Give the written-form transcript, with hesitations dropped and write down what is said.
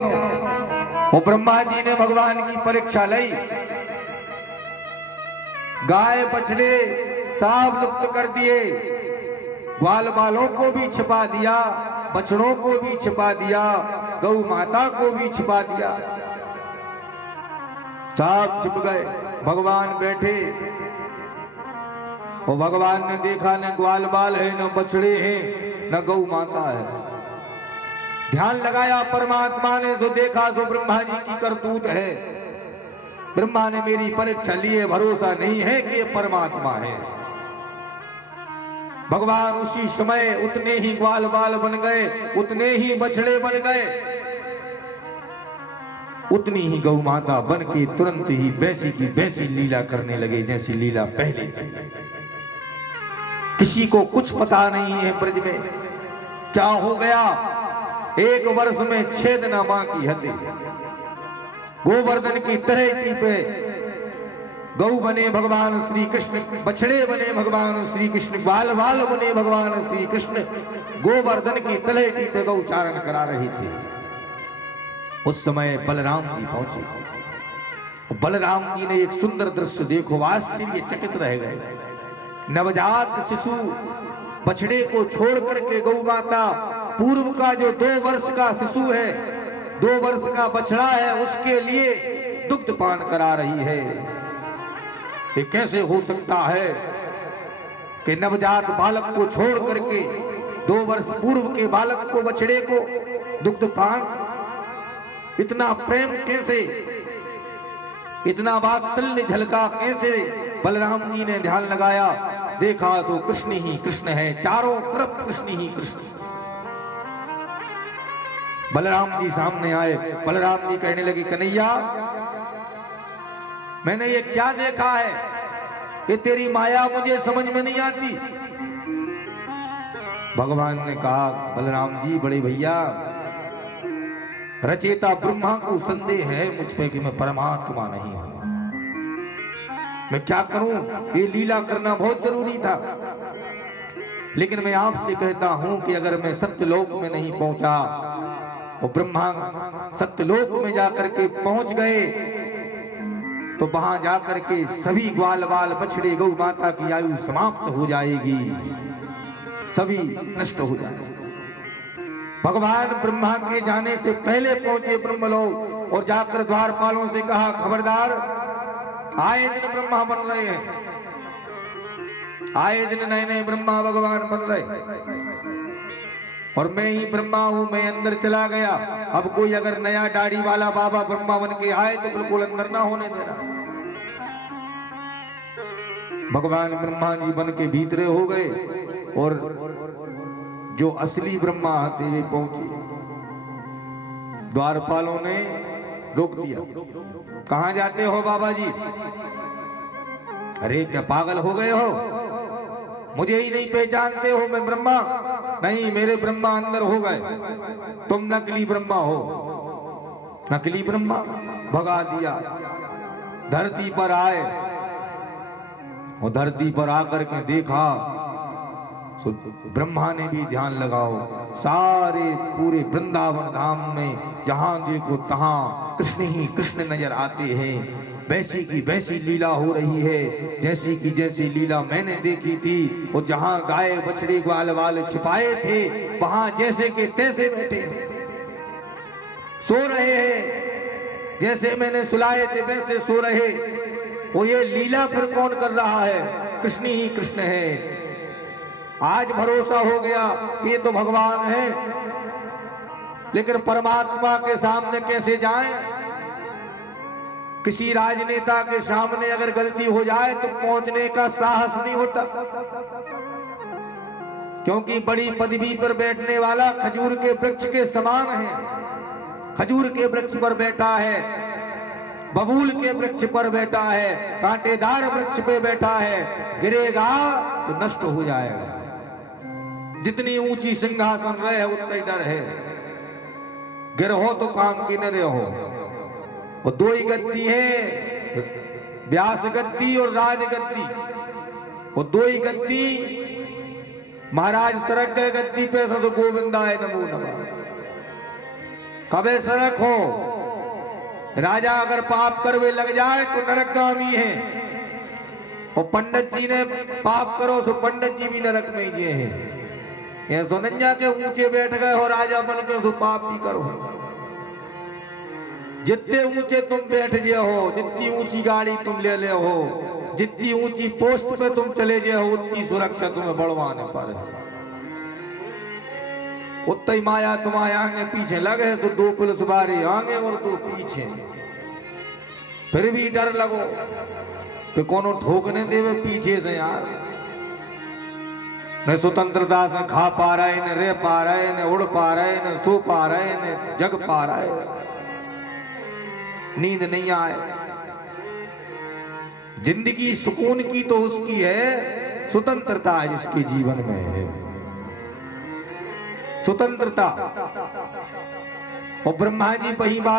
वो ब्रह्मा जी ने भगवान की परीक्षा ली। गाय बछड़े सब लुप्त कर दिए, ग्वाल बालों को भी छिपा दिया, बछड़ों को भी छिपा दिया, गौ माता को भी छिपा दिया, सब छिप गए। भगवान बैठे और भगवान ने देखा न ग्वाल बाल है, न बछड़े हैं, न गौ माता है। ध्यान लगाया परमात्मा ने, जो देखा जो ब्रह्मा जी की करतूत है। ब्रह्मा ने मेरी परीक्षा लिए, भरोसा नहीं है कि ये परमात्मा है। भगवान उसी समय उतने ही ग्वाल बाल बन गए, उतने ही बछड़े बन गए, उतनी ही गौ माता बन के तुरंत ही वैसी की वैसी लीला करने लगे जैसी लीला पहले थी। किसी को कुछ पता नहीं है ब्रज में क्या हो गया। एक वर्ष में 6 दिन मां की हत्या, गोवर्धन की तलहटी पे गौ बने भगवान श्री कृष्ण, बछड़े बने भगवान श्री कृष्ण, ग्वाल बाल बने भगवान श्री कृष्ण, गोवर्धन की तलहटी पे गौ चारण करा रही थी। उस समय बलराम जी पहुंचे। बलराम जी ने एक सुंदर दृश्य देखो, आश्चर्यचकित रह गए। नवजात शिशु बछड़े को छोड़ करके गौ माता पूर्व का जो 2 वर्ष का शिशु है, 2 वर्ष का बछड़ा है, उसके लिए दुग्ध पान करा रही है। ये कैसे हो सकता है कि नवजात बालक को छोड़ करके 2 वर्ष पूर्व के बालक को, बछड़े को दुग्ध पान? इतना प्रेम कैसे, इतना वात्सल्य झलका कैसे? बलराम जी ने ध्यान लगाया, देखा तो कृष्ण ही कृष्ण है, चारों तरफ कृष्ण ही कृष्ण। बलराम जी सामने आए। बलराम जी कहने लगे, कन्हैया मैंने ये क्या देखा है, ये तेरी माया मुझे समझ में नहीं आती। भगवान ने कहा, बलराम जी बड़े भैया, रचेता ब्रह्मा को संदेह है मुझ पे कि मैं परमात्मा नहीं हूं। मैं क्या करूं, ये लीला करना बहुत जरूरी था। लेकिन मैं आपसे कहता हूं कि अगर मैं सत्यलोक में नहीं पहुंचा, और ब्रह्मा सत्यलोक में जाकर के पहुंच गए, तो वहां जाकर के सभी ग्वाल बाल बछड़े गौ माता की आयु समाप्त हो जाएगी, सभी नष्ट हो जाएगी। भगवान ब्रह्मा के जाने से पहले पहुंचे ब्रह्मलोक और जाकर द्वारपालों से कहा, खबरदार, आए दिन ब्रह्मा बन रहे हैं, आए दिन नए नए ब्रह्मा भगवान बन रहे, और मैं ही ब्रह्मा हूं। मैं अंदर चला गया, अब कोई अगर नया दाढ़ी वाला बाबा ब्रह्मा बन के आए तो बिल्कुल अंदर ना होने देना। भगवान ब्रह्मा जी बन के भीतरे हो गए, और जो असली ब्रह्मा थे वे पहुंचे। द्वारपालों ने रोक दिया, कहां जाते हो बाबा जी? अरे क्या पागल हो गए हो, मुझे ही नहीं पहचानते हो, मैं ब्रह्मा? नहीं, मेरे ब्रह्मा अंदर हो गए, तुम नकली ब्रह्मा हो। नकली ब्रह्मा? भगा दिया। धरती पर आए, और धरती पर आकर के देखा, तो ब्रह्मा ने भी ध्यान लगाओ, सारे पूरे वृंदावन धाम में जहां देखो तहां कृष्ण ही कृष्ण नजर आते हैं। वैसी की वैसी लीला हो रही है जैसी की जैसी लीला मैंने देखी थी। और जहां गाय बछड़े ग्वाल बाल छिपाए थे, वहां जैसे के तैसे बैठे सो रहे हैं, जैसे मैंने सुलाए थे वैसे सो रहे। वो ये लीला फिर कौन कर रहा है? कृष्ण ही कृष्ण है। आज भरोसा हो गया कि ये तो भगवान है, लेकिन परमात्मा के सामने कैसे जाएं? किसी राजनेता के सामने अगर गलती हो जाए तो पहुंचने का साहस नहीं होता, क्योंकि बड़ी पदवी पर बैठने वाला खजूर के वृक्ष के समान है। खजूर के वृक्ष पर बैठा है, बबूल के वृक्ष पर बैठा है, कांटेदार वृक्ष पे बैठा है, गिरेगा तो नष्ट हो जाएगा। जितनी ऊंची सिंहासन रहे उतना ही डर है, गिरहो तो काम की न रहो। और 2 ही गद्दी है, व्यास गद्दी और राज गद्दी। और 2 ही गद्दी, महाराज सरक गए गद्दी पे, तो गोविंदा है नमो नमः। कबे सड़क हो। राजा अगर पाप करवे लग जाए तो नरकगामी है, और पंडित जी ने पाप करो तो पंडित जी भी नरक में ही है। ये सोनंजा के ऊंचे बैठ गए हो राजा बन के तो पाप भी करो। जितने ऊंचे तुम बैठ गए हो, जितनी ऊंची गाड़ी तुम ले हो, जितनी ऊंची पोस्ट पे तुम चले गए हो, उतनी सुरक्षा तुम्हें बढ़वाने पर है। उतना ही माया तुम्हारे आगे पीछे लगे तो 2 पुलिस वाले आगे और 2 पीछे, फिर भी डर लगो तो कोनो ठोकने देवे पीछे से यार। न स्वतंत्रता से खा पा रहे, न रह पा रहे, न उड़ पा रहे, न सो पा रहे, न जग पा रहे, नींद नहीं आए। जिंदगी सुकून की तो उसकी है, स्वतंत्रता जिसके जीवन में है, स्वतंत्रता। और ब्रह्मा जी पही बात